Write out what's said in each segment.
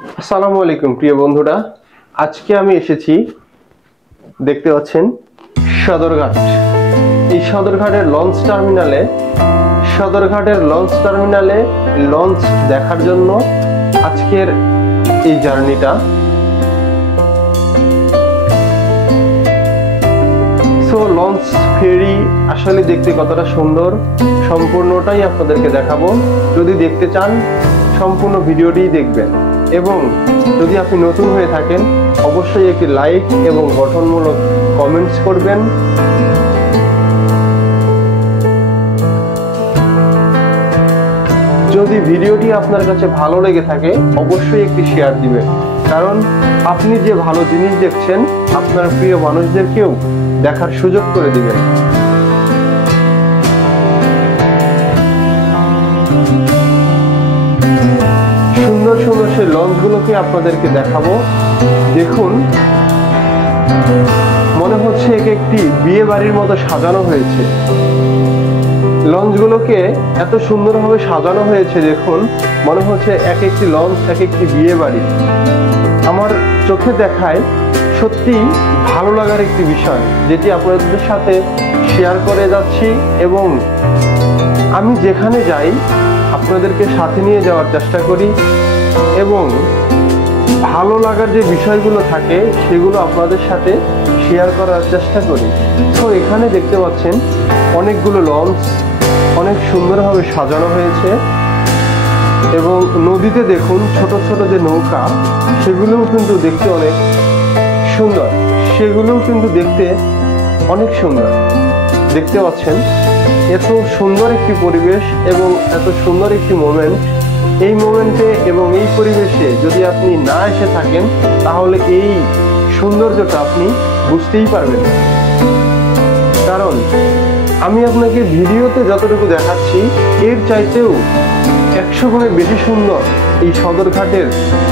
আসসালামু আলাইকুম প্রিয় বন্ধুরা, আজকে আমি এসেছি, দেখতে পাচ্ছেন সদরঘাট। এই সদরঘাটের লঞ্চ টার্মিনালে লঞ্চ দেখার জন্য আজকের এই জার্নিটা। লঞ্চ ফেরি আসলে দেখতে কতটা সুন্দর সম্পূর্ণটাই আপনাদেরকে দেখাবো। যদি দেখতে চান সম্পূর্ণ ভিডিওটি দেখবেন, এবং যদি আপনি নতুন হয়ে থাকেন অবশ্যই একটি লাইক এবং গঠনমূলক কমেন্টস করবেন। যদি ভিডিওটি আপনার কাছে ভালো লেগে থাকে অবশ্যই একটি শেয়ার দিবেন, কারণ আপনি যে ভালো জিনিস দেখছেন আপনার প্রিয় মানুষদেরকেও দেখার সুযোগ করে দিবেন। সুন্দর সুন্দর সেই লঞ্চগুলোকে আপনাদেরকে দেখাবো। দেখুন, মনে হচ্ছে একটি বিয়ে বাড়ির মতো সাজানো হয়েছে। লঞ্চগুলোকে এত সুন্দরভাবে সাজানো হয়েছে, দেখুন মনে হচ্ছে এক একটি লঞ্চ এক একটি বিয়ে বাড়ি। আমার চোখে দেখায় সত্যি ভালো লাগার একটি বিষয়, যেটি আপনাদের সাথে শেয়ার করে যাচ্ছি, এবং আমি যেখানে যাই আপনাদেরকে সাথে নিয়ে যাওয়ার চেষ্টা করি, এবং ভালো লাগার যে বিষয়গুলো থাকে সেগুলো আপনাদের সাথে শেয়ার করার চেষ্টা করি। তো এখানে দেখতে পাচ্ছেন অনেকগুলো লঞ্চ অনেক সুন্দরভাবে সাজানো হয়েছে, এবং নদীতে দেখুন ছোট ছোট যে নৌকা সেগুলোও কিন্তু দেখতে অনেক সুন্দর, দেখতে পাচ্ছেন। এত সুন্দর একটি পরিবেশ এবং এত সুন্দর একটি মোমেন্ট, এই মোমেন্টে এবং এই পরিবেশে যদি আপনি না এসে থাকেন তাহলে এই সৌন্দর্যটা আপনি বুঝতেই পারবেন না। কারণ আমি আপনাকে ভিডিওতে যতটুকু দেখাচ্ছি এর চাইতেও 100 গুণে বেশি সুন্দর এই সদরঘাটের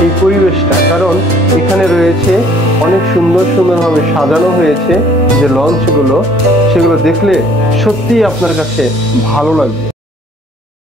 এই পরিবেশটা, কারণ এখানে রয়েছে অনেক সুন্দরভাবে সাজানো হয়েছে যে লঞ্চগুলো, সেগুলো দেখলে সত্যিই আপনার কাছে ভালো লাগবে।